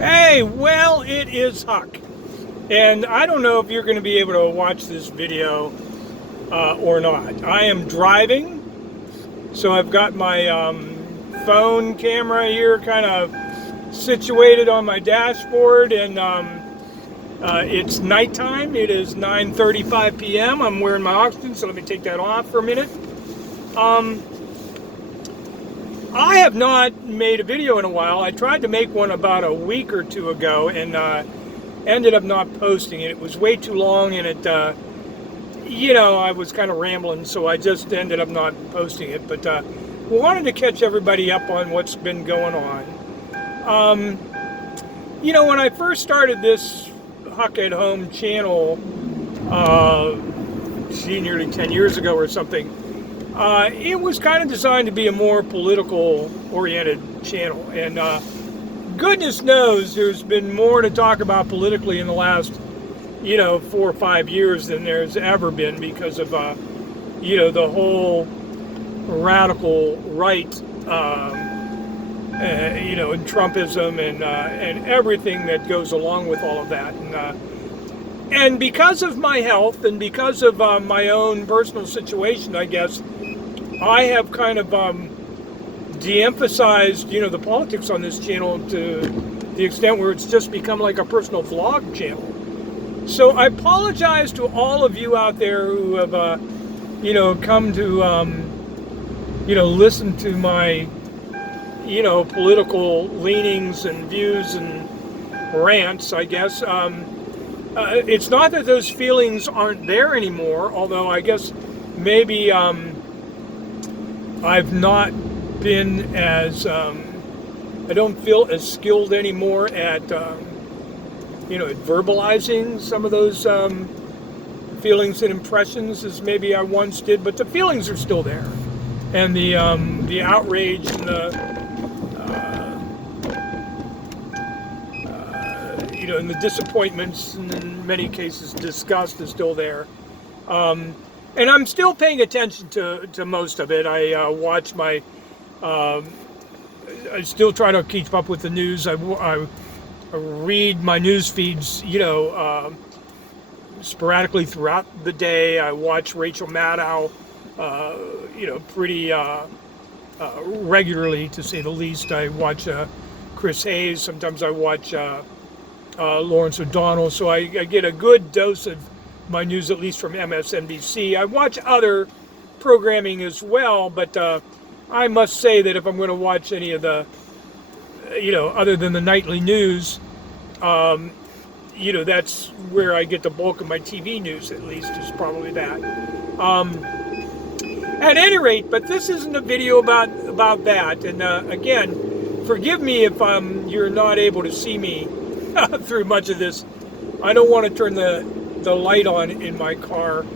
Hey, well, it is Huck. And I don't know if you're going to be able to watch this video or not. I am driving, so I've got my phone camera here kind of situated on my dashboard, and it's nighttime. It is 9:35 p.m. I'm wearing my oxygen, so let me take that off for a minute. I have not made a video in a while. I tried to make one about a week or two ago and ended up not posting it. It was way too long, and it, I was kind of rambling, so I just ended up not posting it. But we wanted to catch everybody up on what's been going on. When I first started this Huck at Home channel, nearly 10 years ago or something, it was kind of designed to be a more political-oriented channel, and goodness knows there's been more to talk about politically in the last, 4 or 5 years than there's ever been because of, the whole radical right, and Trumpism and everything that goes along with all of that, and because of my health and because of my own personal situation, I guess, I have kind of de-emphasized, the politics on this channel to the extent where it's just become like a personal vlog channel. So I apologize to all of you out there who have, come to, listen to my, political leanings and views and rants, I guess. It's not that those feelings aren't there anymore, although I guess maybe I've not been as, I don't feel as skilled anymore at, at verbalizing some of those feelings and impressions as maybe I once did, but the feelings are still there. And the outrage and the disappointments and in many cases disgust is still there. And I'm still paying attention to most of it. I watch my, I still try to keep up with the news. I read my news feeds, sporadically throughout the day. I watch Rachel Maddow, pretty regularly, to say the least. I watch Chris Hayes. Sometimes I watch Lawrence O'Donnell. So I get a good dose of my news, at least from MSNBC. I watch other programming as well, but I must say that if I'm going to watch any of the, other than the nightly news, that's where I get the bulk of my TV news, at least, is probably that. At any rate, but this isn't a video about that. And again, forgive me if you're not able to see me through much of this. I don't want to turn the light on in my car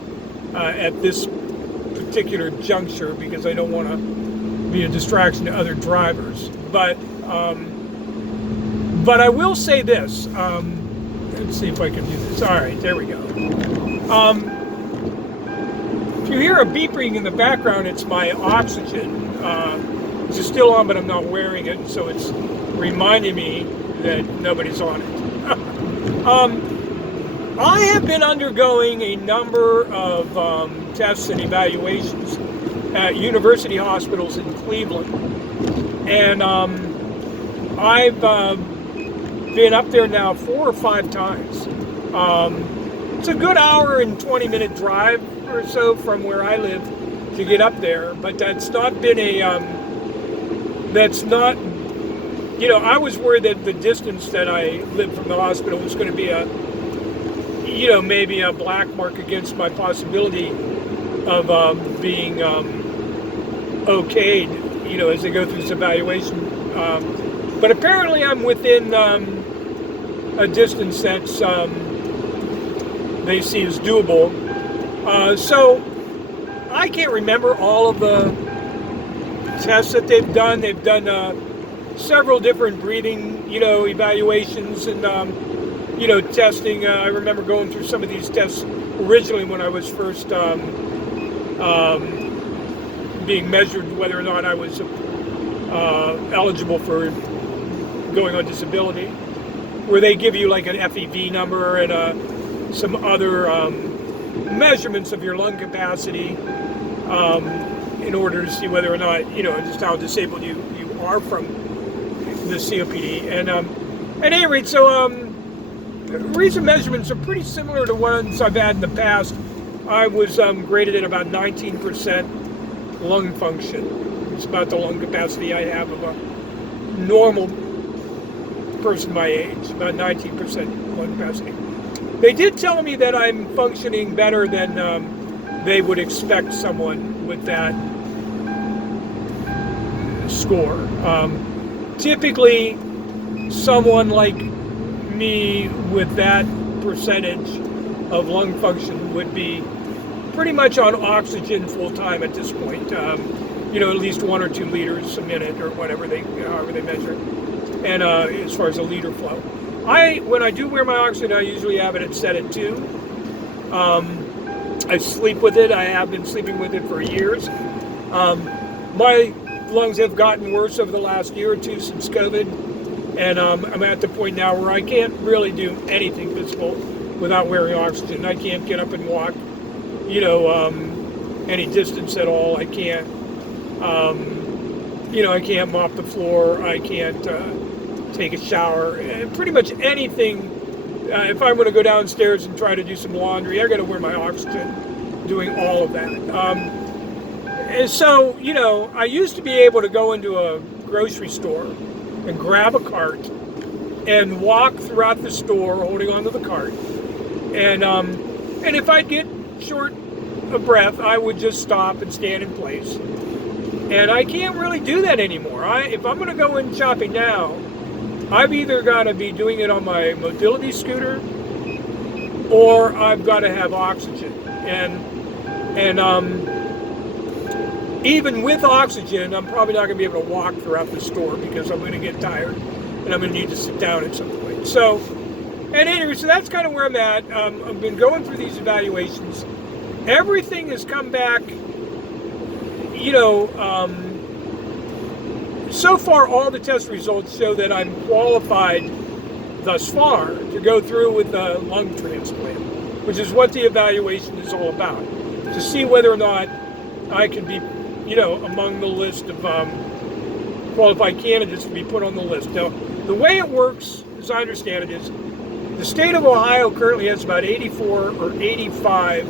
at this particular juncture because I don't want to be a distraction to other drivers. But I will say this. Let's see if I can do this. All right, there we go. If you hear a beeping in the background, it's my oxygen. It's still on, but I'm not wearing it, so it's reminding me that nobody's on it. I have been undergoing a number of tests and evaluations at university hospitals in Cleveland, and I've been up there now 4 or 5 times. It's a good hour and 20-minute drive or so from where I live to get up there, but that's not been I was worried that the distance that I lived from the hospital was going to be maybe a black mark against my possibility of being okayed, as I go through this evaluation. But apparently I'm within a distance that's they see as doable. So I can't remember all of the tests that they've done. They've done several different breathing, evaluations and testing. I remember going through some of these tests originally when I was first being measured whether or not I was eligible for going on disability. where they give you like an FEV number and some other measurements of your lung capacity in order to see whether or not, just how disabled you are from the COPD. And at any rate, so recent measurements are pretty similar to ones I've had in the past. I was graded at about 19% lung function. It's about the lung capacity I have of a normal person my age, about 19% lung capacity. They did tell me that I'm functioning better than they would expect someone with that score. Typically, someone like me with that percentage of lung function would be pretty much on oxygen full time at this point. At least 1 or 2 liters a minute or whatever however they measure it. And as far as a liter flow, when I do wear my oxygen, I usually have it set at 2. I sleep with it. I have been sleeping with it for years. My lungs have gotten worse over the last year or two since COVID, and I'm at the point now where I can't really do anything physical without wearing oxygen. I can't get up and walk, any distance at all. I can't, I can't mop the floor. I can't take a shower. Pretty much anything. If I'm going to go downstairs and try to do some laundry, I got to wear my oxygen doing all of that. And so, I used to be able to go into a grocery store and grab a cart and walk throughout the store holding onto the cart. And if I'd get short of breath, I would just stop and stand in place. And I can't really do that anymore. If I'm going to go in shopping now, I've either got to be doing it on my mobility scooter or I've got to have oxygen. And even with oxygen, I'm probably not going to be able to walk throughout the store because I'm going to get tired and I'm going to need to sit down at some point. So, and anyway, so that's kind of where I'm at. I've been going through these evaluations. Everything has come back, so far all the test results show that I'm qualified thus far to go through with a lung transplant, which is what the evaluation is all about, to see whether or not I can be, among the list of qualified candidates to be put on the list. Now, the way it works, as I understand it, is the state of Ohio currently has about 84 or 85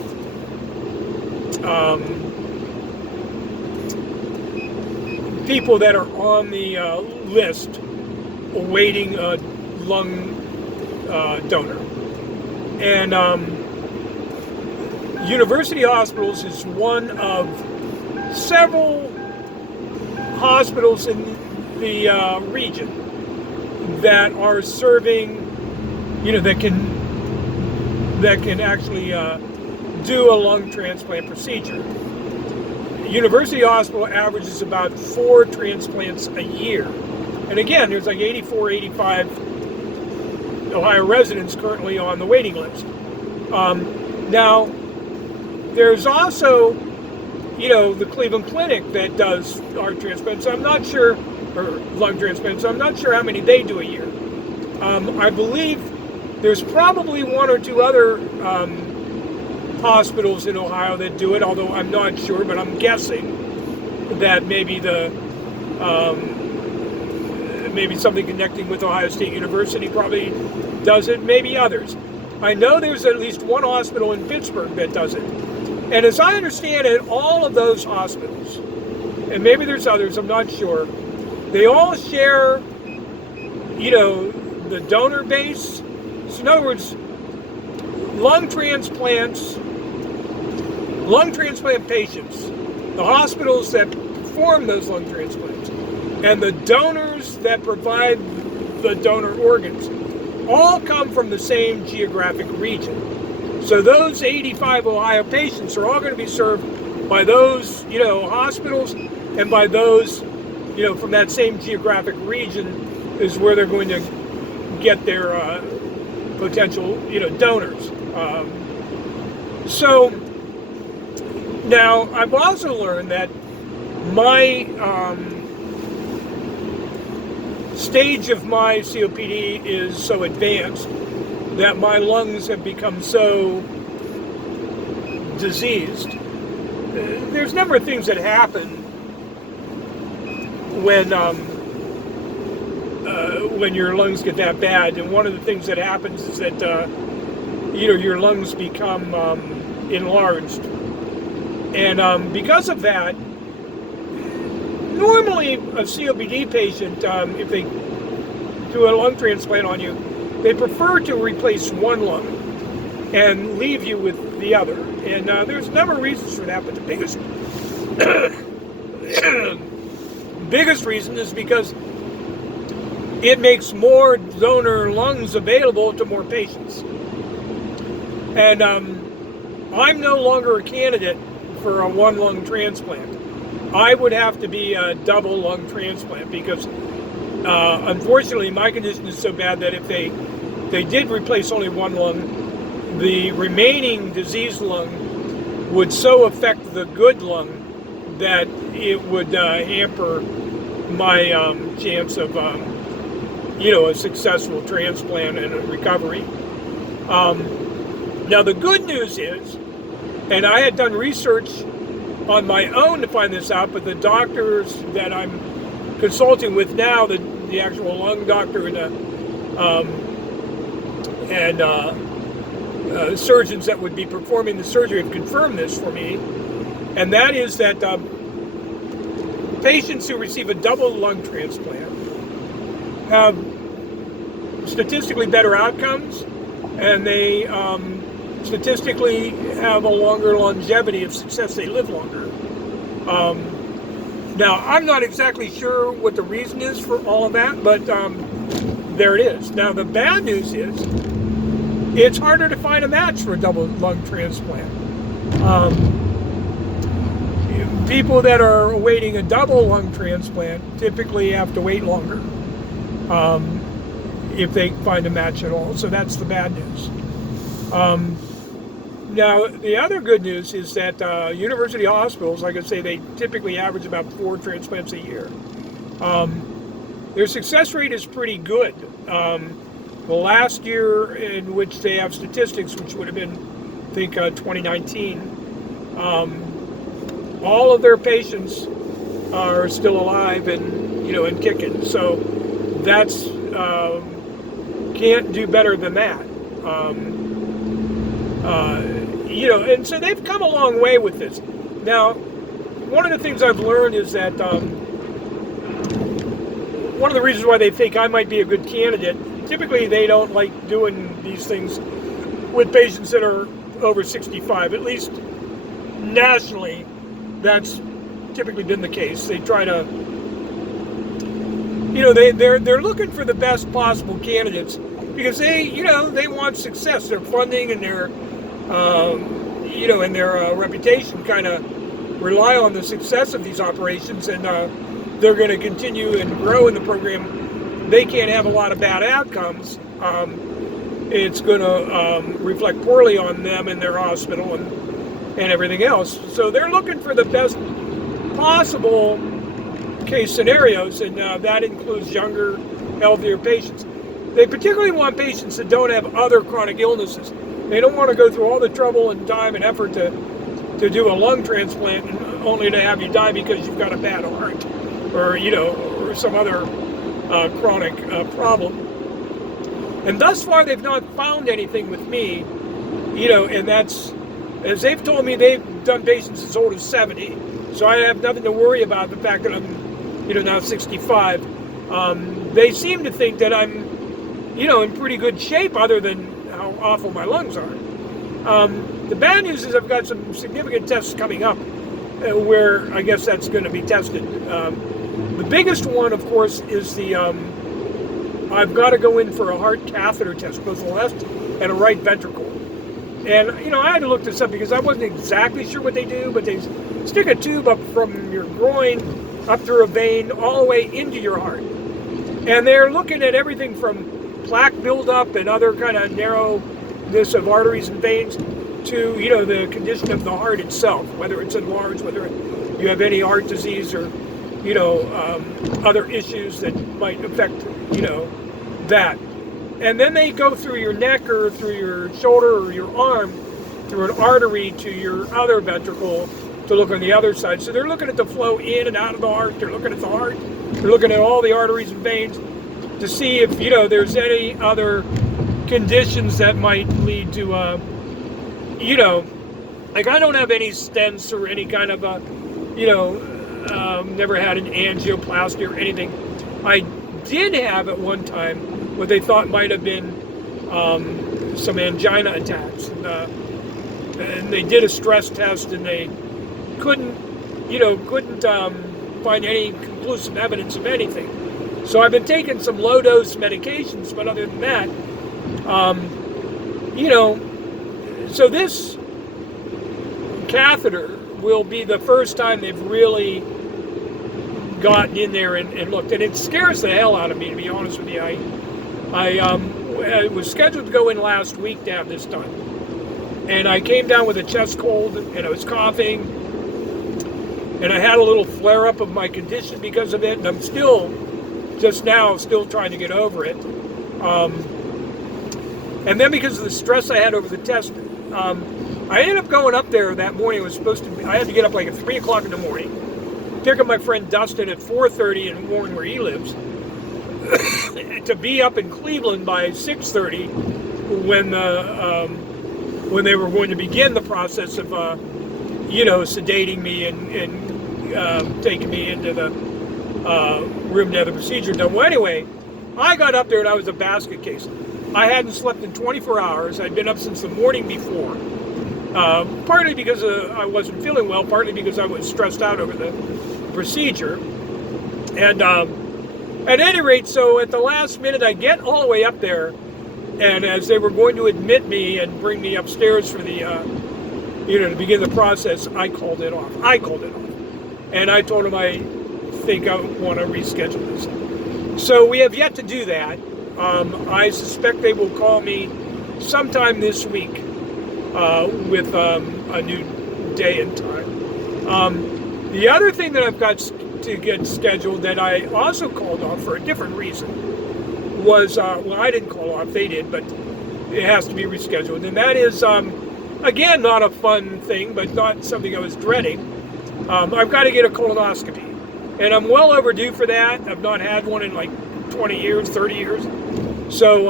people that are on the list awaiting a lung donor. And University Hospitals is one of several hospitals in the region that are serving, that can actually do a lung transplant procedure. University Hospital averages about 4 transplants a year. And again, there's like 84, 85 Ohio residents currently on the waiting list. Now, there's also, the Cleveland Clinic that does heart transplants. I'm not sure, or lung transplants. I'm not sure how many they do a year. I believe there's probably 1 or 2 other hospitals in Ohio that do it, although I'm not sure, but I'm guessing that maybe maybe something connecting with Ohio State University probably does it, maybe others. I know there's at least 1 hospital in Pittsburgh that does it. And as I understand it, all of those hospitals, and maybe there's others, I'm not sure, they all share, the donor base. So in other words, lung transplant patients, the hospitals that perform those lung transplants, and the donors that provide the donor organs all come from the same geographic region. So those 85 Ohio patients are all going to be served by those, hospitals, and by those, from that same geographic region is where they're going to get their potential, donors. So now I've also learned that my stage of my COPD is so advanced that my lungs have become so diseased. There's a number of things that happen when your lungs get that bad, and one of the things that happens is that your lungs become enlarged, and because of that, normally a COPD patient, if they do a lung transplant on you, they prefer to replace one lung and leave you with the other. And there's a number of reasons for that, but the biggest reason is because it makes more donor lungs available to more patients. And I'm no longer a candidate for a one lung transplant. I would have to be a double lung transplant because unfortunately my condition is so bad that if they did replace only one lung, the remaining diseased lung would so affect the good lung that it would hamper my chance of a successful transplant and a recovery. Now the good news is, and I had done research on my own to find this out, but the doctors that I'm consulting with now, the actual lung doctor and surgeons that would be performing the surgery have confirmed this for me, and that is that patients who receive a double lung transplant have statistically better outcomes, and they statistically have a longer longevity of success. They live longer. Now, I'm not exactly sure what the reason is for all of that, but there it is. Now, the bad news is it's harder to find a match for a double lung transplant. People that are awaiting a double lung transplant typically have to wait longer if they find a match at all. So that's the bad news. Now, the other good news is that university hospitals, like I say, they typically average about 4 transplants a year. Their success rate is pretty good. The last year in which they have statistics, which would have been, I think, 2019, all of their patients are still alive and kicking. So that's can't do better than that. And so they've come a long way with this. Now, one of the things I've learned is that one of the reasons why they think I might be a good candidate, typically they don't like doing these things with patients that are over 65. At least nationally, that's typically been the case. They try to, they're looking for the best possible candidates because they want success. Their funding and their and their reputation kind of rely on the success of these operations, and they're going to continue and grow in the program. They can't have a lot of bad outcomes. It's going to reflect poorly on them and their hospital and everything else. So they're looking for the best possible case scenarios, and that includes younger, healthier patients. They particularly want patients that don't have other chronic illnesses. They don't want to go through all the trouble and time and effort to do a lung transplant and only to have you die because you've got a bad heart or some other chronic problem. And thus far, they've not found anything with me, and that's, as they've told me, they've done patients as old as 70. So I have nothing to worry about the fact that I'm, now 65. They seem to think that I'm, in pretty good shape other than how awful my lungs are. The bad news is I've got some significant tests coming up where I guess that's going to be tested. The biggest one, of course, is I've got to go in for a heart catheter test, both the left and a right ventricle. And, I had to look this up because I wasn't exactly sure what they do, but they stick a tube up from your groin, up through a vein, all the way into your heart. And they're looking at everything from plaque buildup and other kind of narrowness of arteries and veins to, the condition of the heart itself, whether it's enlarged, whether you have any heart disease or other issues that might affect, that. And then they go through your neck or through your shoulder or your arm, through an artery to your other ventricle to look on the other side. So they're looking at the flow in and out of the heart. They're looking at the heart. They're looking at all the arteries and veins to see if, there's any other conditions that might lead to, like I don't have any stents or any kind of never had an angioplasty or anything. I did have at one time what they thought might have been some angina attacks. And they did a stress test and they couldn't find any conclusive evidence of anything. So I've been taking some low-dose medications, but other than that, so this catheter will be the first time they've really gotten in there and looked. And it scares the hell out of me, to be honest with you. I was scheduled to go in last week to have this done. And I came down with a chest cold, and I was coughing. And I had a little flare-up of my condition because of it. And I'm still trying to get over it. And then because of the stress I had over the test, I ended up going up there that morning. I had to get up like at 3 o'clock in the morning, pick up my friend Dustin at 4:30 in Warren, where he lives, to be up in Cleveland by 6:30 when they were going to begin the process of, sedating me and taking me into the room to have the procedure done. Well, anyway, I got up there and I was a basket case. I hadn't slept in 24 hours. I'd been up since the morning before. Partly because I wasn't feeling well, partly because I was stressed out over the procedure. And at any rate, so at the last minute, I get all the way up there, and as they were going to admit me and bring me upstairs for the, to begin the process, I called it off. And I told them I think I want to reschedule this. So we have yet to do that. I suspect they will call me sometime this week with a new day and time. The other thing that I've got to get scheduled that I also called off for a different reason was, I didn't call off, they did, but it has to be rescheduled. And that is, again, not a fun thing, but not something I was dreading. I've got to get a colonoscopy. And I'm well overdue for that. I've not had one in like 20 years, 30 years. So,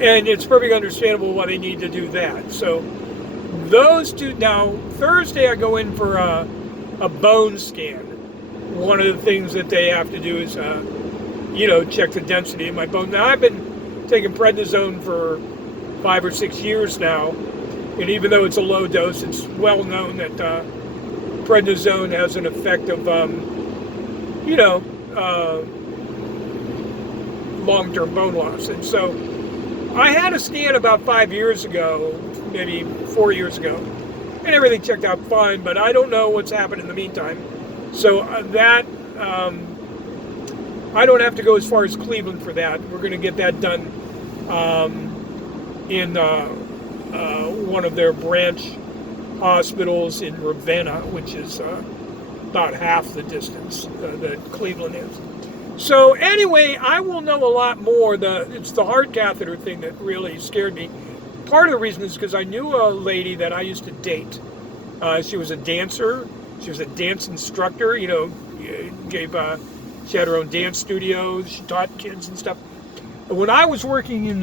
and it's perfectly understandable why they need to do that. So those two, now Thursday I go in for a bone scan. One of the things that they have to do is, check the density of my bone. Now I've been taking prednisone for 5 or 6 years now. And even though it's a low dose, it's well known that prednisone has an effect of, long-term bone loss. And so I had a scan about 5 years ago, maybe 4 years ago, and everything checked out fine, but I don't know what's happened in the meantime. So that, I don't have to go as far as Cleveland for that. We're going to get that done in one of their branch hospitals in Ravenna, which is about half the distance that Cleveland is. So anyway, I will know a lot more. It's the heart catheter thing that really scared me. Part of the reason is because I knew a lady that I used to date. She was a dancer. She was a dance instructor. She had her own dance studio. She taught kids and stuff. When I was working in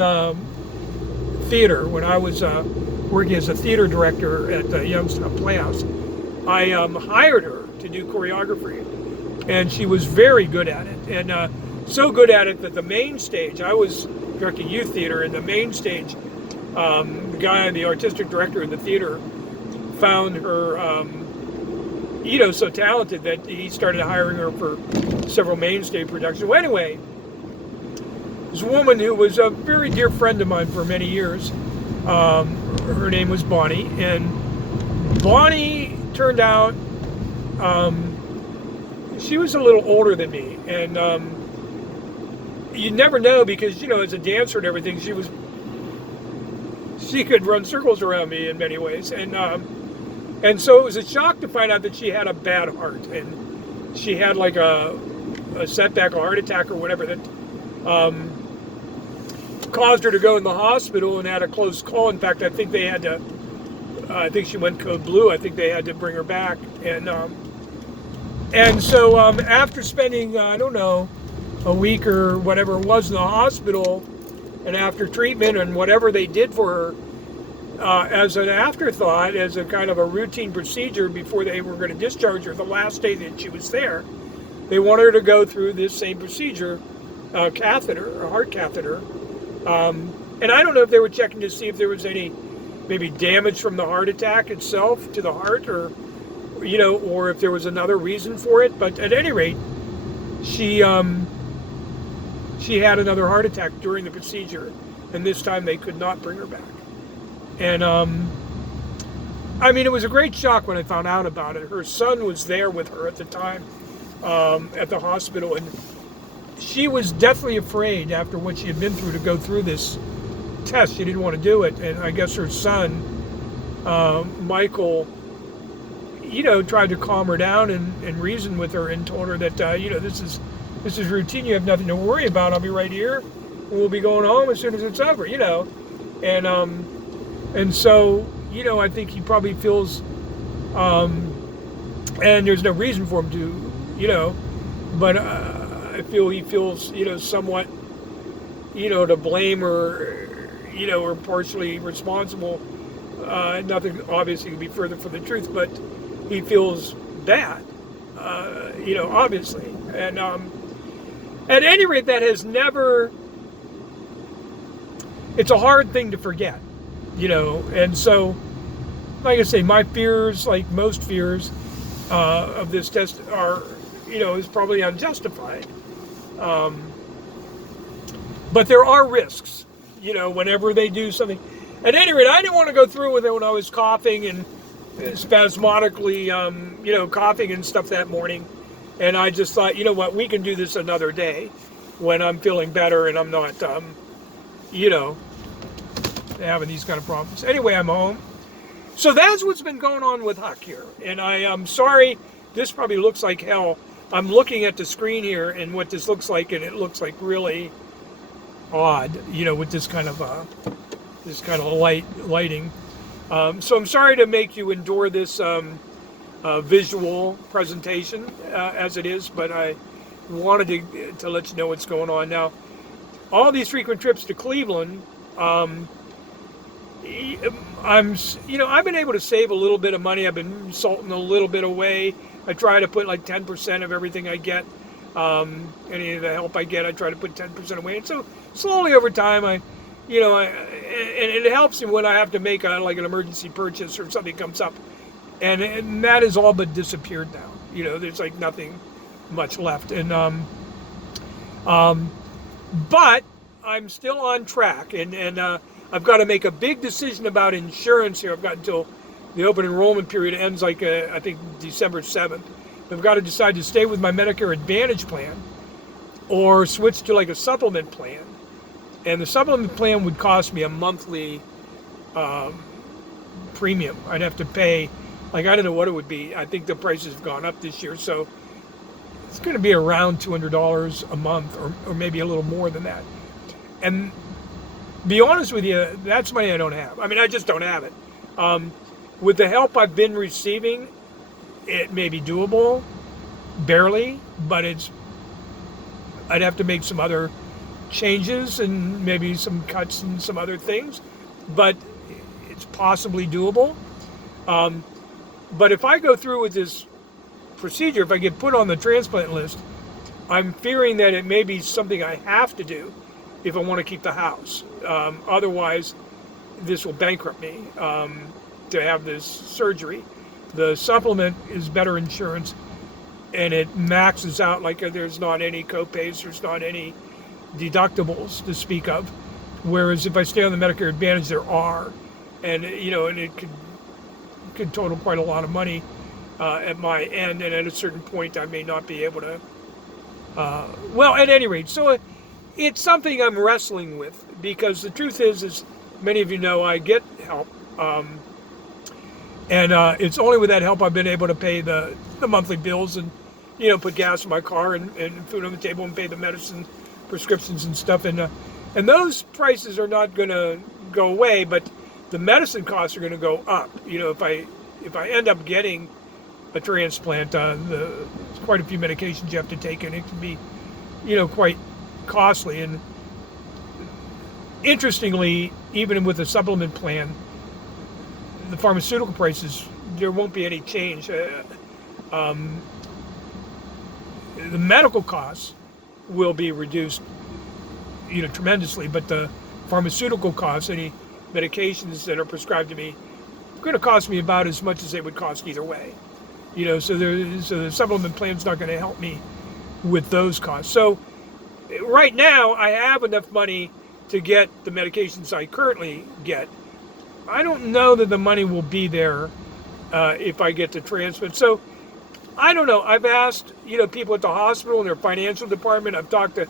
theater, when I was working as a theater director at the Youngstown Playhouse, I hired her to do choreography. And she was very good at it. And so good at it that the main stage, I was directing youth theater, and the main stage, the guy, the artistic director of the theater, found her, so talented that he started hiring her for several mainstay productions. Well, anyway, this woman who was a very dear friend of mine for many years, her name was Bonnie, and Bonnie turned out, she was a little older than me, and you never know because, as a dancer and everything, she could run circles around me in many ways, and so it was a shock to find out that she had a bad heart, and she had like a setback, a heart attack or whatever that caused her to go in the hospital and had a close call. In fact, I think they had to, I think she went code blue. I think they had to bring her back. And so after spending, I don't know, a week or whatever it was in the hospital, and after treatment and whatever they did for her, as an afterthought, as a kind of a routine procedure before they were going to discharge her the last day that she was there, they wanted her to go through this same procedure, catheter, a heart catheter. And I don't know if they were checking to see if there was any maybe damage from the heart attack itself to the heart, or or if there was another reason for it. But at any rate, she had another heart attack during the procedure, and this time they could not bring her back. And I mean, it was a great shock when I found out about it. Her son was there with her at the time at the hospital, and she was deathly afraid after what she had been through to go through this test. She didn't want to do it, and I guess her son, Michael, tried to calm her down and reason with her and told her that this is routine. You have nothing to worry about. I'll be right here, and we'll be going home as soon as it's over. And so I think he probably feels, and there's no reason for him to, but I feel he feels somewhat to blame or or partially responsible. Nothing obviously could be further from the truth, but he feels bad, obviously. And at any rate, that has never, it's a hard thing to forget, and so, like I say, my fears, like most fears of this test are, is probably unjustified. But there are risks, whenever they do something. At any rate, I didn't want to go through with it when I was coughing and spasmodically, coughing and stuff that morning. And I just thought, what, we can do this another day when I'm feeling better and I'm not, having these kind of problems. Anyway, I'm home. So that's what's been going on with Huck here. And I am sorry, this probably looks like hell. I'm looking at the screen here and what this looks like, and it looks like really odd, with this kind of lighting. So I'm sorry to make you endure this visual presentation as it is, but I wanted to let you know what's going on. Now, all these frequent trips to Cleveland, I've been able to save a little bit of money. I've been salting a little bit away. I try to put like 10% of everything I get. Any of the help I get, I try to put 10% away. And so slowly over time, and it helps me when I have to make like an emergency purchase or something comes up. And that has all but disappeared now. There's like nothing much left. And but I'm still on track, and I've got to make a big decision about insurance here. I've got until the open enrollment period ends, like I think December 7th. I've got to decide to stay with my Medicare Advantage plan or switch to like a supplement plan. And the supplement plan would cost me a monthly premium. I'd have to pay, like, I don't know what it would be. I think the prices have gone up this year, so it's going to be around $200 a month, or maybe a little more than that. And be honest with you, that's money I don't have. I mean, I just don't have it. With the help I've been receiving, it may be doable, barely, but I'd have to make some other changes and maybe some cuts and some other things, but it's possibly doable. But if I go through with this procedure, if I get put on the transplant list, I'm fearing that it may be something I have to do if I want to keep the house. Otherwise, this will bankrupt me to have this surgery. The supplement is better insurance, and it maxes out, like there's not any copays, there's not any deductibles to speak of. Whereas if I stay on the Medicare Advantage, there are, and and it could total quite a lot of money at my end, and at a certain point I may not be able to. Well, at any rate, so it's something I'm wrestling with, because the truth is, as many of you know, I get help, and it's only with that help I've been able to pay the monthly bills, and put gas in my car and food on the table and pay the medicine, prescriptions and stuff. And those prices are not going to go away, but the medicine costs are going to go up. If I end up getting a transplant, there's quite a few medications you have to take, and it can be, quite costly. And interestingly, even with a supplement plan, the pharmaceutical prices, there won't be any change. The medical costs will be reduced, tremendously, but the pharmaceutical costs, any medications that are prescribed to me, are going to cost me about as much as they would cost either way. So the supplement plan's not going to help me with those costs. So right now, I have enough money to get the medications I currently get. I don't know that the money will be there if I get the transplant. So I don't know. I've asked, people at the hospital and their financial department. I've talked to,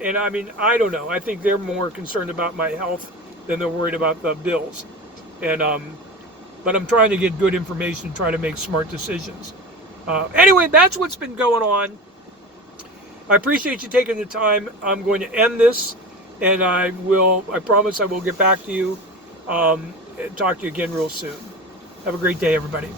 and I mean, I don't know. I think they're more concerned about my health than they're worried about the bills. And but I'm trying to get good information, try to make smart decisions. Anyway, that's what's been going on. I appreciate you taking the time. I'm going to end this, and I promise I will get back to you, talk to you again real soon. Have a great day, everybody.